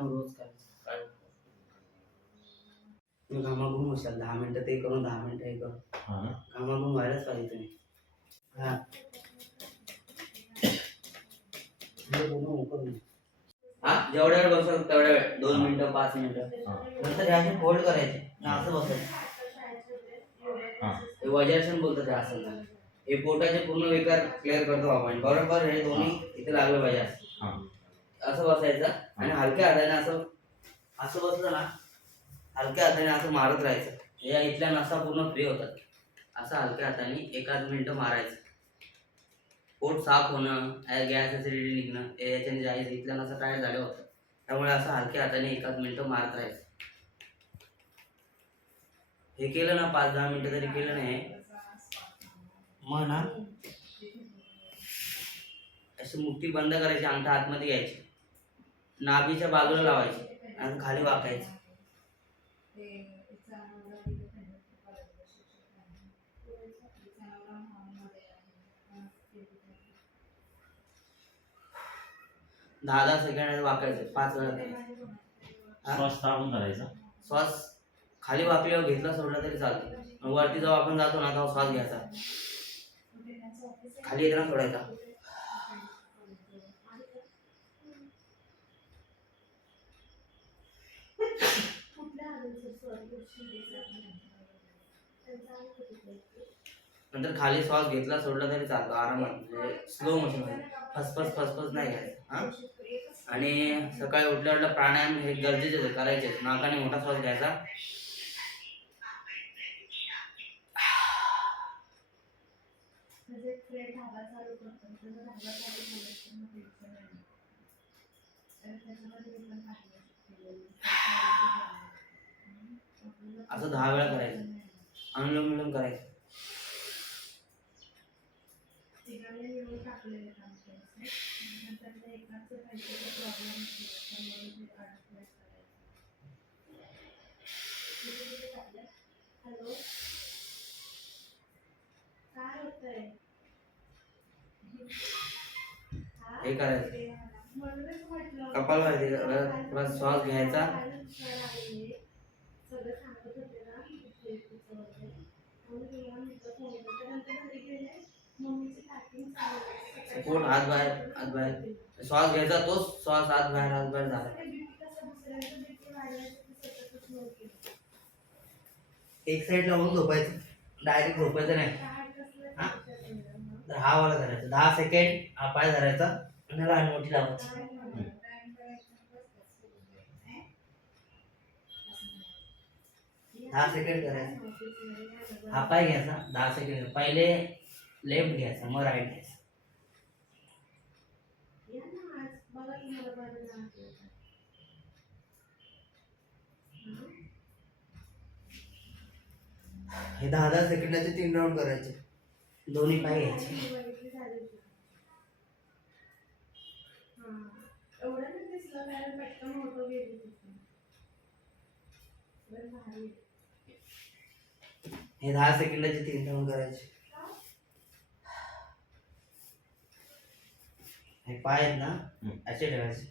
व्यायाम रोज करायचा. काय तुम्ही घामाघूम होशाल 10 मिनिटं ते करून 10 मिनिटं हे करून. हा ना. घामाघूम व्हायलाच पाहिजे तुम्ही. हा जेवढ्या वेळ बसू तेवढ्या वेळ 2 मिनिटं 5 मिनिटं नंतर हे असे फोल्ड करायचे आणि असं बसायचं. हे वज्रासन बोलतात ते आसन. हे पोटाचे पूर्ण विकार क्लिअर करतो आपण. बरोबर हे दोन्ही इथे लागलं पाहिजे असं बसायचं आणि हलक्या हाताने असं असं बसलं ना, हलक्या हाताने असं मारत राहायचं. या इथल्या नसा पूर्ण फ्री होतात. असं हलक्या हाताने 1-8 मिनिटं मारायचं. पोट साफ होणं, गॅस ऍसिडिटी निघणं याच्याने जायचं. इथल्या नसा काय झालं होतं. त्यामुळे असं हलक्या हाताने 1-8 मिनिटं मारत राहायचं. हे केलं ना 5-10 मिनिटं तरी केलं नाही मग ना, अशी मुठी बंद करायची, अंगठा आतमध्ये घ्यायची, नाभीच्या बाजूला लावायची आणि खाली वाकायचं. दहा सेकंड वाकायचं 5 वेळा करायचं. श्वास दाबून धरायचा. श्वास खाली वाकल्यावर घेतला सोडला तरी चालतो. वरती जेव्हा आपण जातो ना तेव्हा श्वास घ्यायचा, खाली येताना सोडायचा. नंतर खाली श्वास घेतला सोडला तरी चालतो आरामात, म्हणजे स्लो मोशन मध्ये. फसफस फसफस नाही घ्यायचं. हा आणि सकाळी उठल्या प्राणायाम हे गरजेचे करायचे. नाकाने मोठा श्वास घ्यायचा, असं 10 वेळा करायचं. अनुलोम विलोम करायचं. हे करायचं. कपालभाती थोडा श्वास घ्यायचा, पोट हात बाहेर हात बाहेर, श्वास घ्यायचा, तोच श्वास हात बाहेर झाला. एक साईडला होऊन झोपायचं, डायरेक्ट झोपायचं नाही. हा वाला धरायचा 10 सेकंड. हा पाय धरायचा आणि लहान मोठी लावायची. 10 सेकंड करायचं. हा पाय घ्यायचा 10 सेकंड. पहिले लेफ्ट घ्यायचा, मग राईट घ्यायचा. हे 10-10 सेकंदाचे 3 राऊंड करायचे. दोन्ही पाय घ्यायचे. हे 10 सेकंदाचे 3 राऊंड करायचे. हे पाय आहेत ना असे ठेवायचे,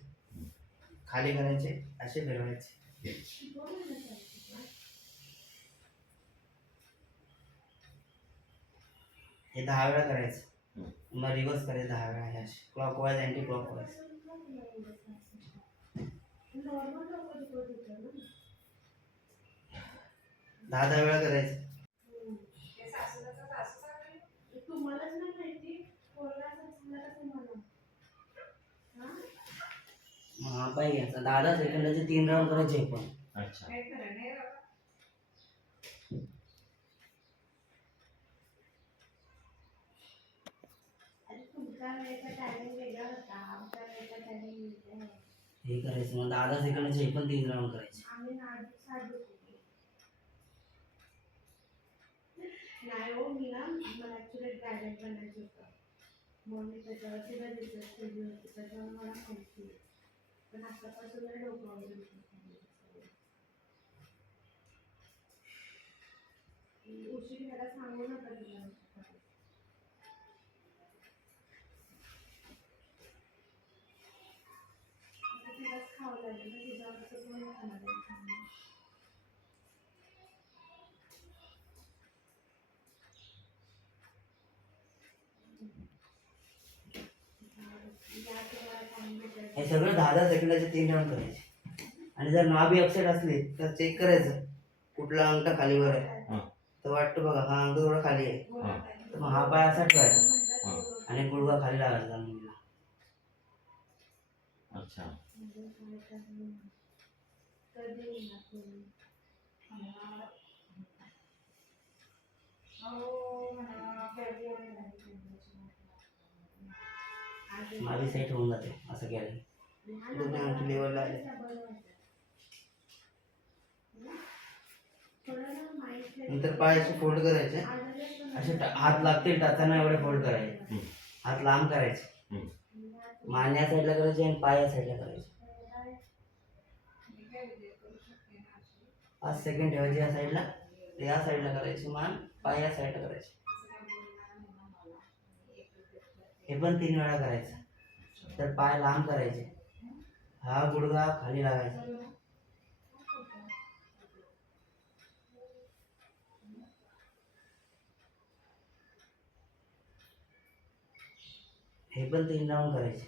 खाली करायचे, असे फिरवायचे. हे 10 वेळा करायचं. मग रिव्हर्स करायचं 10 वेळा. Clockwise anti clockwise. 10-10 वेळा करायचं. हा पाय घ्यायचा 10-10 सेकंदाचे 3 राऊंड करायचे. पण अच्छा. हे करायचं. मग 10-10 सेकंदाचे हे पण 3 राऊंड करायचे. नाही हो, मी ना मला ऍक्च्युली ड्रॅगन बनायचं होतं, मग मी त्याच्यावरती रजिस्टर केली होती. त्याच्यामुळे मला माहिती आहे. पण आतापासून डोकं उशीर घ्यायला सांगू नका तिला. तिलाच खावं लागेल ना, तिचा हे सगळं 10-10 सेकंदाचे 3 राऊंड करायचे. आणि जर नाभी अपसेट असली तर चेक करायचं कुठला अंगठा खालीवर आहे. हा. तर वाटतं बघा हा अंग थोडा खाली आहे, हा. तर मग हा पाय असा ठेवायचा हा. आणि गुडघा खाली लावायचा जमिनीला. अच्छा. माझी सेट होऊन जाते असं केलं. दोन्ही अंगठी लेवलला आले. नंतर पाय असे फोल्ड करायचे, असे हात लागतील टाचताना एवढे फोल्ड करायचे. हात लांब करायचे, मान या साईडला करायचे आणि पाय या साईडला करायचे. 5 सेकंड ठेवायचे या साईडला, या साईडला करायचे मान, पाय या साईडला करायचे. हे पण 3 वेळा करायचं. तर पाय लांब करायचे, हा गुडघा खाली लावायचा. हे पण 3 राऊंड करायचे.